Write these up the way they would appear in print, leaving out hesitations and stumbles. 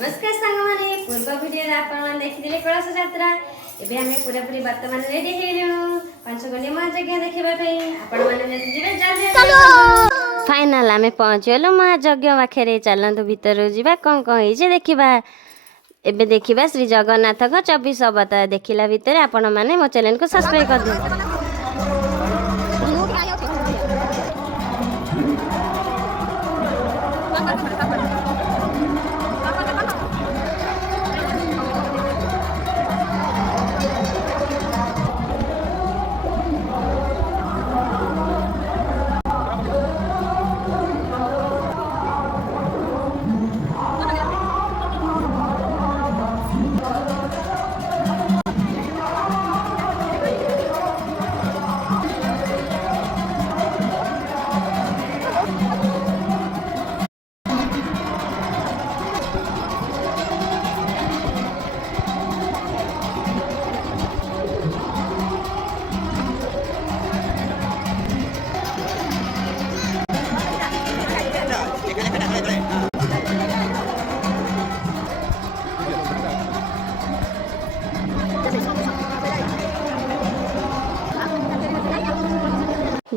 नमस्कार सांग माने पूर्व वीडियो रे आपण देखिले कळस यात्रा एबे हमें पूरा पूरी वर्तमान रेडी हेलु पांच गने मा जगह देखबा पई आपण माने जिबे चलो फाइनल हमें पहुंचलो मा जगह पाखरे चलंतु भीतर जिबा कोन कोन हे जे देखिबा एबे देखिबा श्री जगन्नाथ को 24 अवतार देखिला भीतर आपण माने मो चैनल को सब्सक्राइब कर दे।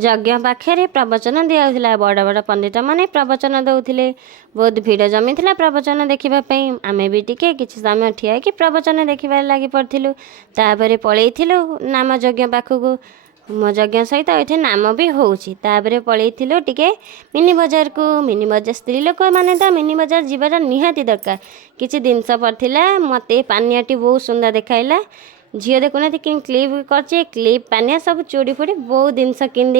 यज्ञ पाखे प्रवचन दिया बड़ बड़ पंडित माने प्रवचन दौले बहुत भीड़ जमी प्रवचन देखापी आम भी टिके किसी समय ठिया कि प्रवचन देखा लगी पड़ू तापर पलैलु नाम यज्ञ पाखक मो यज्ञ सहित ये नाम भी होपर पलैलु टिके मिनी बजार को मिनी बजार स्त्री लोक मैंने तो मिनी बजार जीवार निहाती दरकार किसी जिनस पड़ता मत पानियाटी बहुत सुंदर देखाइला झील देखुना कि क्लिप कर क्लिप पानिया सब चूड़ी फुड़ी बहुत जिनस किन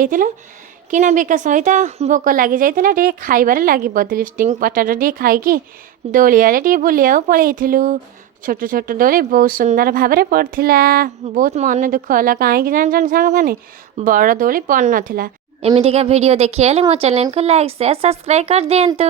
किना बिका सहित भोक लगी जाइला टे खाइबार लगी पड़ती स्टिंग पटाटो टे खाई दोलिया टे बुलिया पलैलु छोट छोट डोली बहुत सुंदर भाव में पड़ता बहुत मन दुख है कहीं जान सांग मैंने बड़ डोली पड़ नाला एमतीका वीडियो देखिए मो चैनल को लाइक शेयर सब्सक्राइब कर दिंतु।